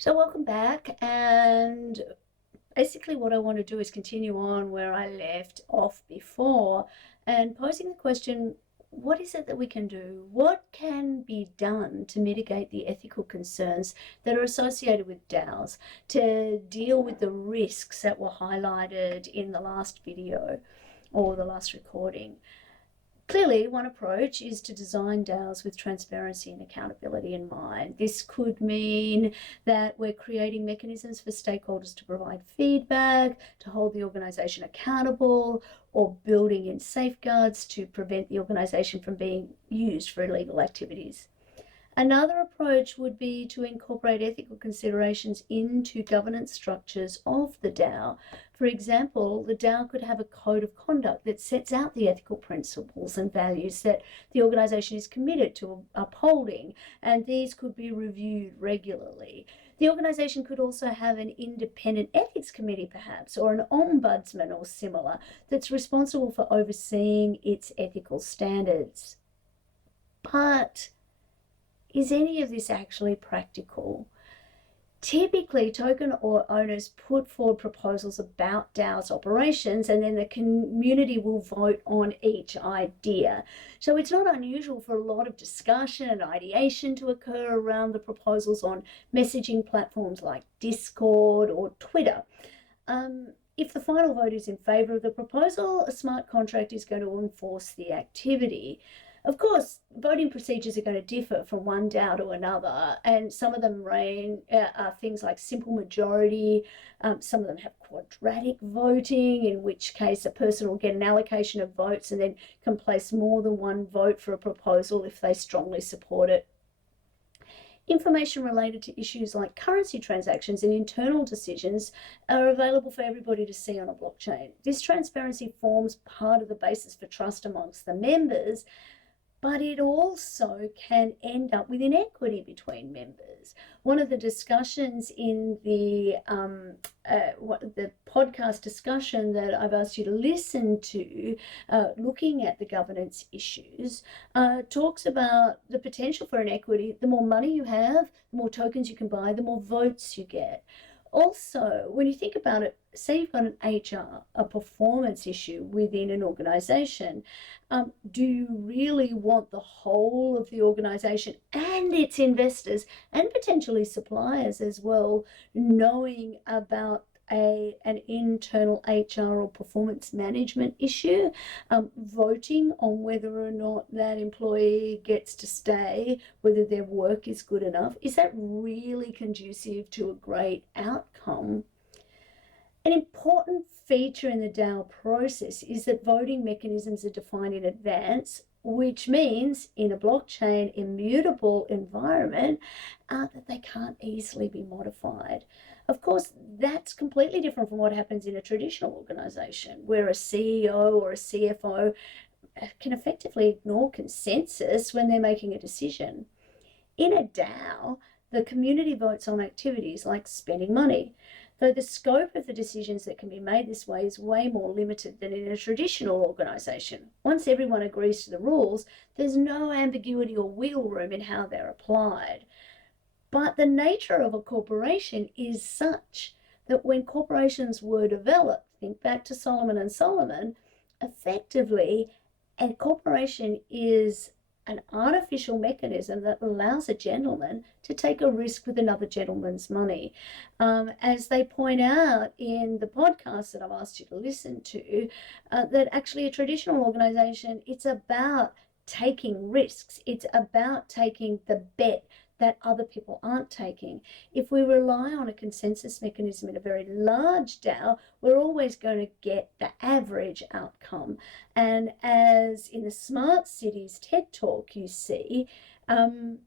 So welcome back, and basically what I want to do is continue on where I left off before and posing the question, what is it that we can do? What can be done to mitigate the ethical concerns that are associated with DAOs, to deal with the risks that were highlighted in the last video or the last recording? Clearly, one approach is to design DAOs with transparency and accountability in mind. This could mean that we're creating mechanisms for stakeholders to provide feedback, to hold the organisation accountable, or building in safeguards to prevent the organisation from being used for illegal activities. Another approach would be to incorporate ethical considerations into governance structures of the DAO. For example, the DAO could have a code of conduct that sets out the ethical principles and values that the organisation is committed to upholding, and these could be reviewed regularly. The organisation could also have an independent ethics committee, perhaps, or an ombudsman or similar, that's responsible for overseeing its ethical standards. But is any of this actually practical? Typically, token owners put forward proposals about DAO's operations, and then the community will vote on each idea. So it's not unusual for a lot of discussion and ideation to occur around the proposals on messaging platforms like Discord or Twitter. If the final vote is in favour of the proposal, a smart contract is going to enforce the activity. Of course, voting procedures are going to differ from one DAO to another, and some of them are things like simple majority. Some of them have quadratic voting, in which case a person will get an allocation of votes and then can place more than one vote for a proposal if they strongly support it. Information related to issues like currency transactions and internal decisions are available for everybody to see on a blockchain. This transparency forms part of the basis for trust amongst the members, but it also can end up with inequity between members. One of the discussions in the podcast discussion that I've asked you to listen to, looking at the governance issues, talks about the potential for inequity. The more money you have, the more tokens you can buy, the more votes you get. Also, when you think about it, say you've got an HR, a performance issue within an organisation, do you really want the whole of the organisation and its investors and potentially suppliers as well knowing about an internal HR or performance management issue, voting on whether or not that employee gets to stay, whether their work is good enough? Is that really conducive to a great outcome? An important feature in the DAO process is that voting mechanisms are defined in advance, which means in a blockchain immutable environment that they can't easily be modified. Of course, that's completely different from what happens in a traditional organization, where a CEO or a CFO can effectively ignore consensus when they're making a decision. In a DAO, the community votes on activities like spending money, though the scope of the decisions that can be made this way is way more limited than in a traditional organisation. Once everyone agrees to the rules, there's no ambiguity or wiggle room in how they're applied. But the nature of a corporation is such that when corporations were developed, think back to Solomon and Solomon, effectively a corporation is an artificial mechanism that allows a gentleman to take a risk with another gentleman's money. As they point out in the podcast that I've asked you to listen to, that actually a traditional organization, it's about taking risks. It's about taking the bet that other people aren't taking. If we rely on a consensus mechanism in a very large DAO, we're always going to get the average outcome. And as in the Smart Cities TED Talk, you see, the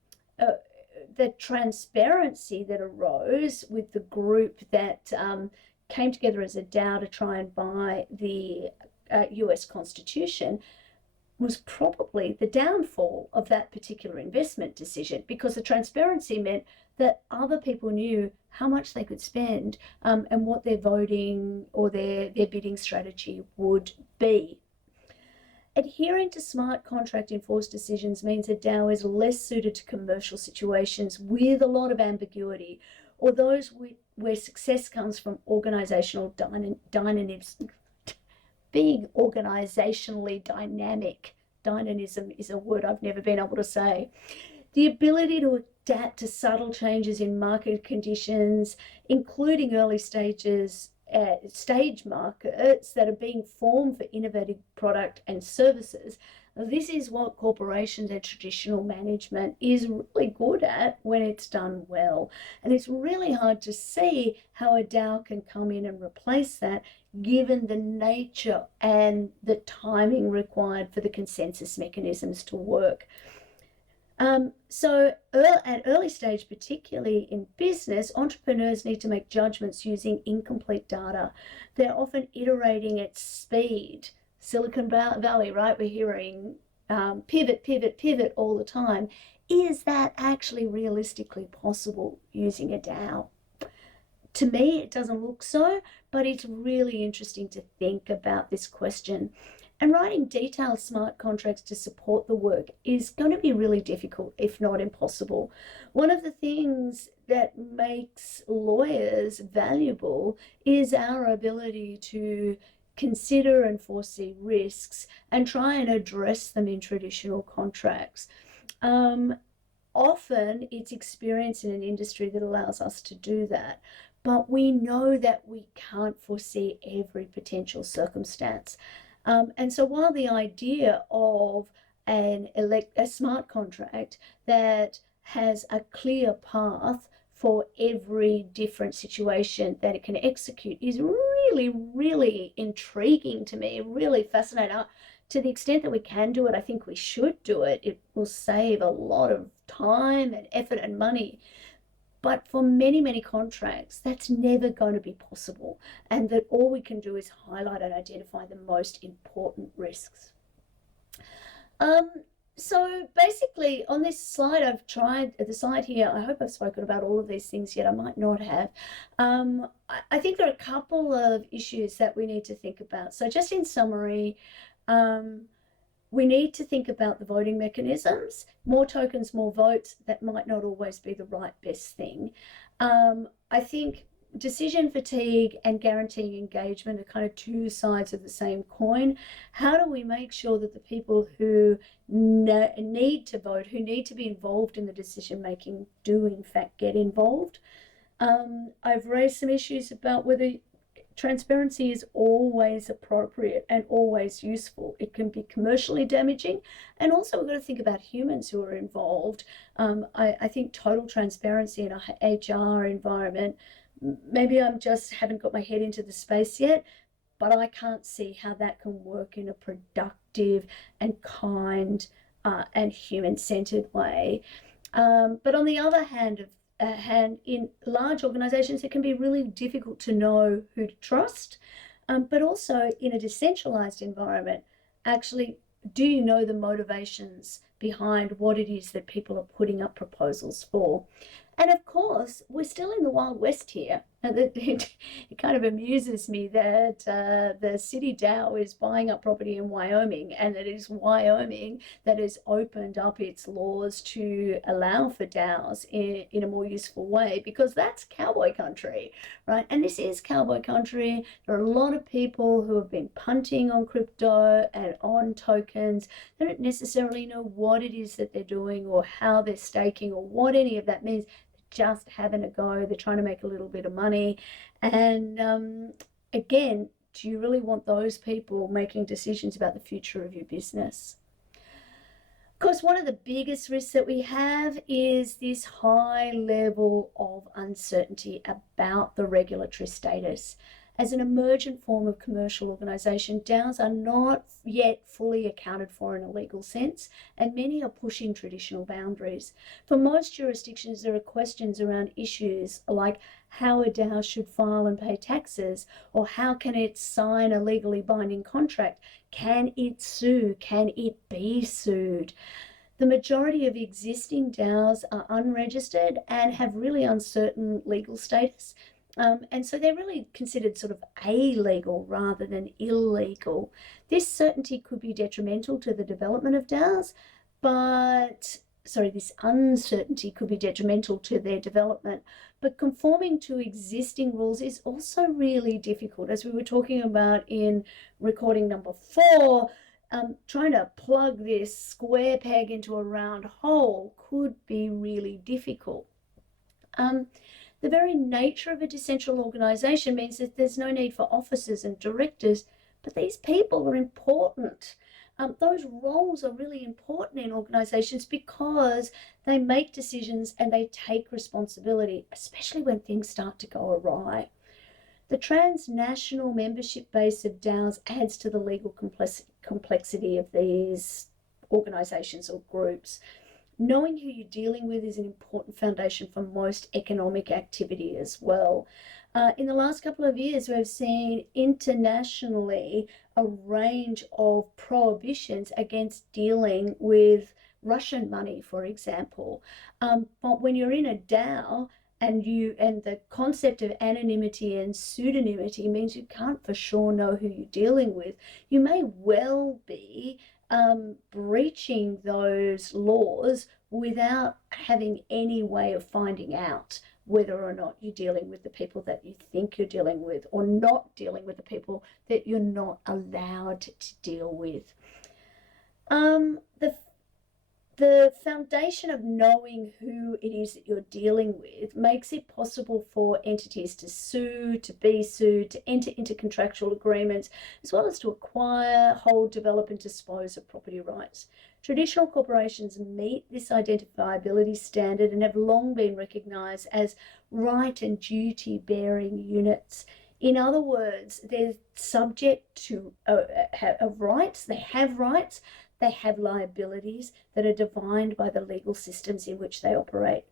transparency that arose with the group that came together as a DAO to try and buy the US Constitution was probably the downfall of that particular investment decision, because the transparency meant that other people knew how much they could spend and what their voting or their bidding strategy would be. Adhering to smart contract enforced decisions means a DAO is less suited to commercial situations with a lot of ambiguity, or those where success comes from organizational dynamism, being organizationally dynamic. Dynamism is a word I've never been able to say. The ability to adapt to subtle changes in market conditions, including early stage markets that are being formed for innovative product and services. This is what corporations and traditional management is really good at when it's done well. And it's really hard to see how a DAO can come in and replace that, given the nature and the timing required for the consensus mechanisms to work. So at early stage, particularly in business, entrepreneurs need to make judgments using incomplete data. They're often iterating at speed. Silicon Valley, right? We're hearing pivot all the time. Is that actually realistically possible using a DAO? To me, it doesn't look so, but it's really interesting to think about this question. And writing detailed smart contracts to support the work is going to be really difficult, if not impossible. One of the things that makes lawyers valuable is our ability to consider and foresee risks and try and address them in traditional contracts. Often it's experience in an industry that allows us to do that, but we know that we can't foresee every potential circumstance. And so while the idea of a smart contract that has a clear path for every different situation that it can execute is really, really intriguing to me, really fascinating. To the extent that we can do it, I think we should do it. It will save a lot of time and effort and money. But for many, many contracts, that's never going to be possible. And that all we can do is highlight and identify the most important risks. So basically on this slide, I've tried the slide here. I hope I've spoken about all of these things yet. I might not have. I think there are a couple of issues that we need to think about. So just in summary, we need to think about the voting mechanisms. More tokens, more votes, that might not always be the right best thing. I think decision fatigue and guaranteeing engagement are kind of two sides of the same coin. How do we make sure that the people who need to vote, who need to be involved in the decision making, do in fact get involved? I've raised some issues about whether transparency is always appropriate and always useful. It can be commercially damaging, and also we've got to think about humans who are involved. I think total transparency in a HR environment, maybe I'm just haven't got my head into the space yet, but I can't see how that can work in a productive and kind and human-centered way. But on the other hand, in large organizations, it can be really difficult to know who to trust. But also in a decentralized environment, actually, do you know the motivations behind what it is that people are putting up proposals for? And of course, we're still in the Wild West here. It kind of amuses me that the CityDAO is buying up property in Wyoming, and it is Wyoming that has opened up its laws to allow for DAOs in a more useful way, because that's cowboy country, right? And this is cowboy country. There are a lot of people who have been punting on crypto and on tokens. They don't necessarily know what it is that they're doing or how they're staking or what any of that means. Just having a go, they're trying to make a little bit of money. And again, do you really want those people making decisions about the future of your business? Of course, one of the biggest risks that we have is this high level of uncertainty about the regulatory status. As an emergent form of commercial organisation, DAOs are not yet fully accounted for in a legal sense, and many are pushing traditional boundaries. For most jurisdictions, there are questions around issues like how a DAO should file and pay taxes, or how can it sign a legally binding contract? Can it sue? Can it be sued? The majority of existing DAOs are unregistered and have really uncertain legal status. And so they're really considered sort of illegal rather than illegal. This certainty could be detrimental to the development of DAOs, but uncertainty could be detrimental to their development. But conforming to existing rules is also really difficult. As we were talking about in recording number 4, trying to plug this square peg into a round hole could be really difficult. The very nature of a decentralized organisation means that there's no need for officers and directors, but these people are important. Those roles are really important in organisations because they make decisions and they take responsibility, especially when things start to go awry. The transnational membership base of DAOs adds to the legal complexity of these organisations or groups. Knowing who you're dealing with is an important foundation for most economic activity as well. In the last couple of years, we've seen internationally a range of prohibitions against dealing with Russian money, for example. But when you're in a DAO, and the concept of anonymity and pseudonymity means you can't for sure know who you're dealing with. You may well be breaching those laws without having any way of finding out whether or not you're dealing with the people that you think you're dealing with, or not dealing with the people that you're not allowed to deal with. The foundation of knowing who it is that you're dealing with makes it possible for entities to sue, to be sued, to enter into contractual agreements, as well as to acquire, hold, develop, and dispose of property rights. Traditional corporations meet this identifiability standard and have long been recognised as right and duty-bearing units. In other words, they're subject to rights, they have rights, they have liabilities that are defined by the legal systems in which they operate.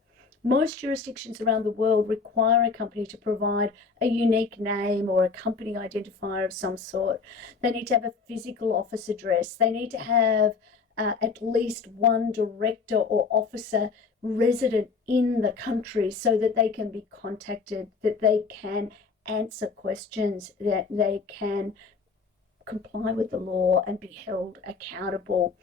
Most jurisdictions around the world require a company to provide a unique name or a company identifier of some sort. They need to have a physical office address. They need to have at least one director or officer resident in the country so that they can be contacted, that they can answer questions, that they can comply with the law and be held accountable.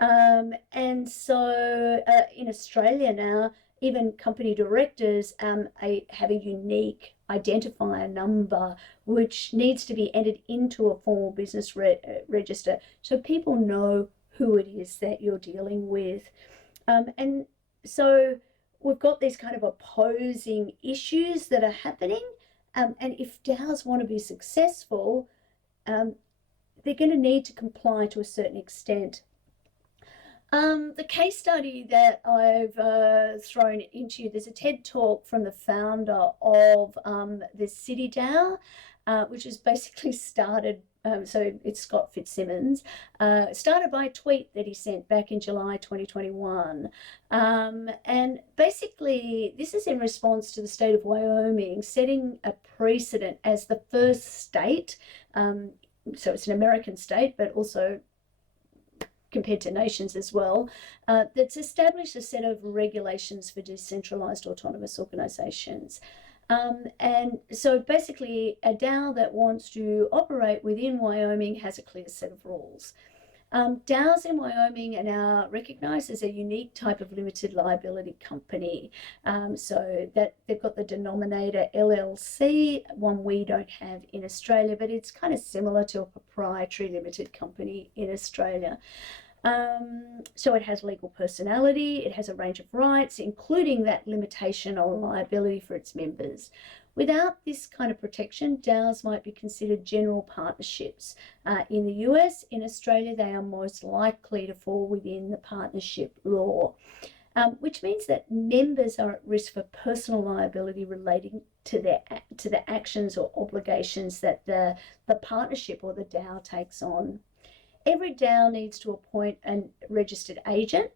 And so in Australia now, even company directors have a unique identifier number which needs to be entered into a formal business register so people know who it is that you're dealing with. And so we've got these kind of opposing issues that are happening. And if DAOs want to be successful, they're going to need to comply to a certain extent. The case study that I've thrown into you, there's a TED talk from the founder of the CityDAO, which is basically started, so it's Scott Fitzsimmons, started by a tweet that he sent back in July 2021. And basically, this is in response to the state of Wyoming setting a precedent as the first state, so it's an American state, but also compared to nations as well, that's established a set of regulations for decentralized autonomous organizations. And so basically, a DAO that wants to operate within Wyoming has a clear set of rules. DAOs in Wyoming are now recognised as a unique type of limited liability company. So that they've got the denominator LLC, one we don't have in Australia, but it's kind of similar to a proprietary limited company in Australia. So it has legal personality, it has a range of rights, including that limitation on liability for its members. Without this kind of protection, DAOs might be considered general partnerships. In the US, in Australia, they are most likely to fall within the partnership law, which means that members are at risk for personal liability relating to the actions or obligations that the partnership or the DAO takes on. Every DAO needs to appoint a registered agent.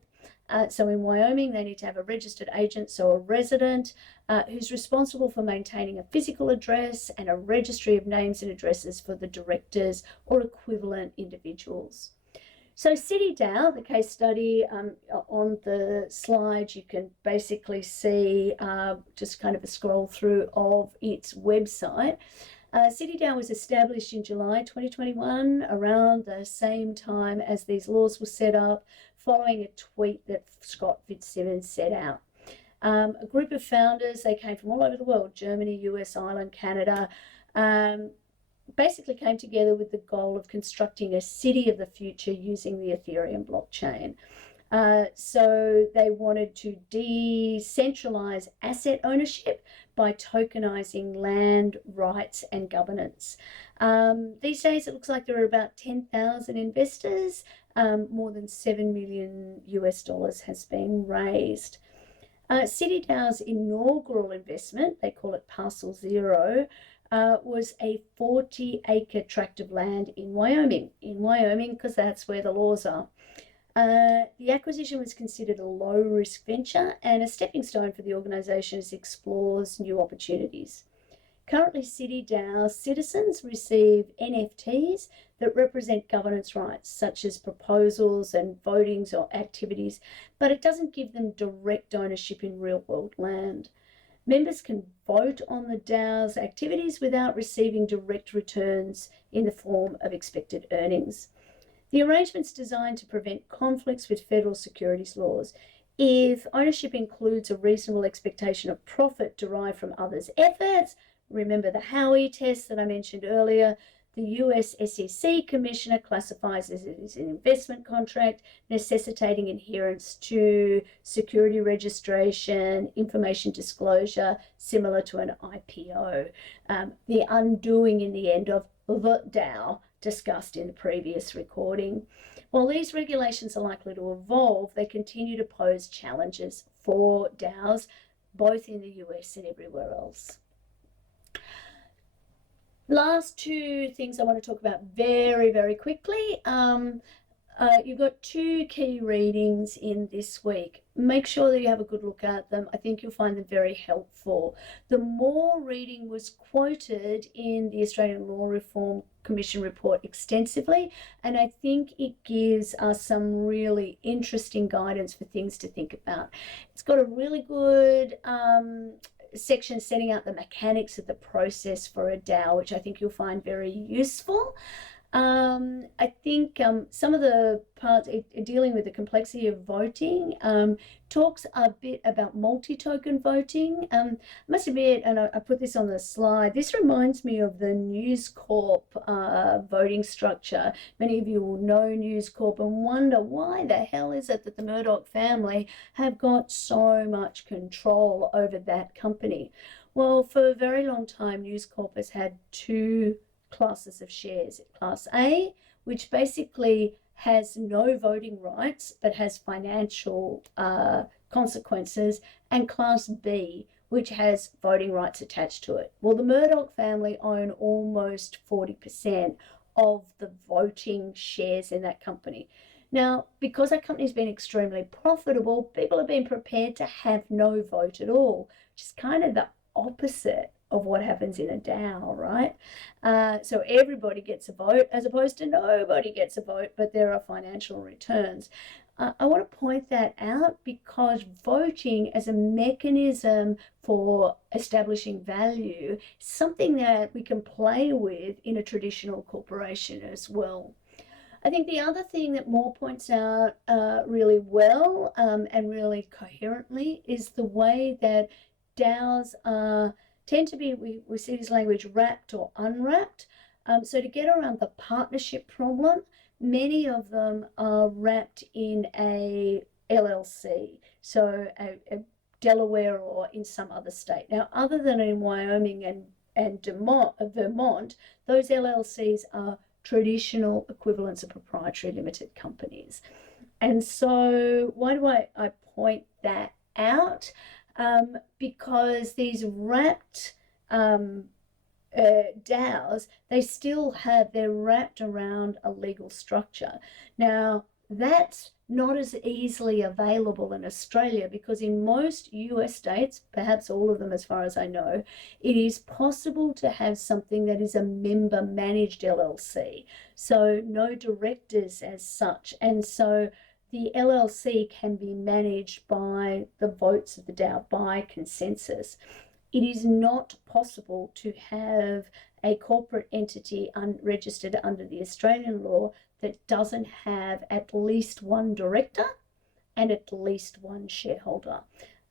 So in Wyoming, they need to have a registered agent, so a resident who's responsible for maintaining a physical address and a registry of names and addresses for the directors or equivalent individuals. So CityDAO, the case study on the slide, you can basically see just kind of a scroll through of its website. CityDAO was established in July 2021, around the same time as these laws were set up, following a tweet that Scott Fitzsimmons set out. A group of founders, they came from all over the world, Germany, US, Ireland, Canada, basically came together with the goal of constructing a city of the future using the Ethereum blockchain. So they wanted to decentralize asset ownership by tokenizing land, rights, and governance. These days, it looks like there are about 10,000 investors. More than $7 million US has been raised. CityDAO's inaugural investment, they call it Parcel Zero, was a 40-acre tract of land in Wyoming because that's where the laws are. The acquisition was considered a low-risk venture and a stepping stone for the organisation as it explores new opportunities. Currently, CityDAO citizens receive NFTs that represent governance rights, such as proposals and votings or activities, but it doesn't give them direct ownership in real-world land. Members can vote on the DAO's activities without receiving direct returns in the form of expected earnings. The arrangement's designed to prevent conflicts with federal securities laws. If ownership includes a reasonable expectation of profit derived from others' efforts, remember the Howey test that I mentioned earlier, the US SEC Commissioner classifies it as an investment contract, necessitating adherence to security registration, information disclosure, similar to an IPO. The undoing in the end of the DAO discussed in the previous recording. While these regulations are likely to evolve, they continue to pose challenges for DAOs, both in the US and everywhere else. Last two things I want to talk about very, very quickly. You've got two key readings in this week. Make sure that you have a good look at them. I think you'll find them very helpful. The Moore reading was quoted in the Australian Law Reform Commission report extensively, and I think it gives us some really interesting guidance for things to think about. It's got a really good section setting out the mechanics of the process for a DAO, which I think you'll find very useful. I think some of the parts dealing with the complexity of voting talks a bit about multi-token voting. I must admit, and I put this on the slide, this reminds me of the News Corp voting structure. Many of you will know News Corp and wonder why the hell is it that the Murdoch family have got so much control over that company. Well, for a very long time, News Corp has had two classes of shares. Class A, which basically has no voting rights but has financial consequences, and Class B, which has voting rights attached to it. Well, the Murdoch family own almost 40% of the voting shares in that company. Now, because that company's been extremely profitable, people have been prepared to have no vote at all, which is kind of the opposite of what happens in a DAO, right? So everybody gets a vote as opposed to nobody gets a vote, but there are financial returns. I want to point that out because voting as a mechanism for establishing value is something that we can play with in a traditional corporation as well. I think the other thing that Moore points out really well and really coherently is the way that DAOs tend to be, we see this language, wrapped or unwrapped. So to get around the partnership problem, many of them are wrapped in a LLC, so a Delaware or in some other state. Now, other than in Wyoming and Vermont, those LLCs are traditional equivalents of proprietary limited companies. And so why do I point that out? Because these wrapped DAOs, they're wrapped around a legal structure. Now, that's not as easily available in Australia because in most US states, perhaps all of them as far as I know, it is possible to have something that is a member managed LLC. So no directors as such. And so the LLC can be managed by the votes of the DAO by consensus. it is not possible to have a corporate entity unregistered under the Australian law that doesn't have at least one director and at least one shareholder.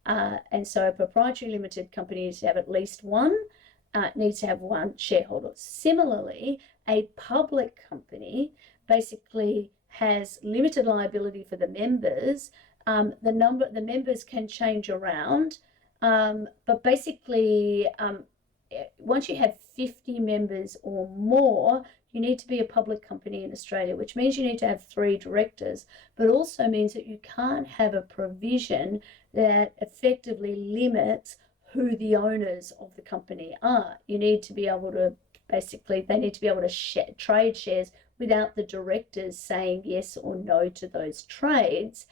And so a proprietary limited company needs to have at least one, needs to have one shareholder. Similarly, a public company basically has limited liability for the members. The members can change around, but basically, once you have 50 members or more, you need to be a public company in Australia, which means you need to have 3 directors, but also means that you can't have a provision that effectively limits who the owners of the company are. You need to be able to, basically, they need to be able to trade shares without the directors saying yes or no to those trades,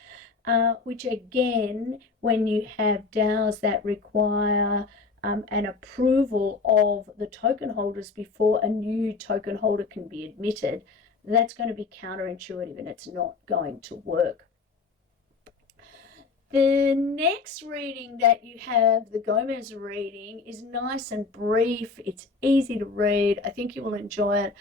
which again, when you have DAOs that require an approval of the token holders before a new token holder can be admitted, that's going to be counterintuitive and it's not going to work. The next reading that you have, the Gomez reading, is nice and brief. It's easy to read. I think you will enjoy it.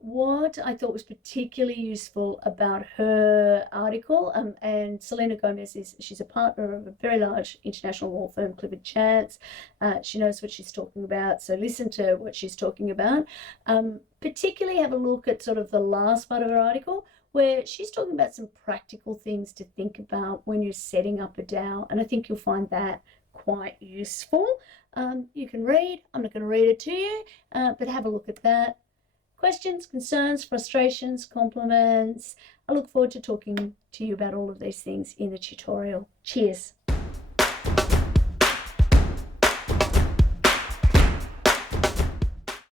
What I thought was particularly useful about her article, and Selena Gomez she's a partner of a very large international law firm, Clifford Chance. She knows what she's talking about, so listen to what she's talking about. Particularly have a look at sort of the last part of her article, where she's talking about some practical things to think about when you're setting up a DAO, and I think you'll find that quite useful. You can read, I'm not going to read it to you, but have a look at that. Questions, concerns, frustrations, compliments. I look forward to talking to you about all of these things in the tutorial. Cheers.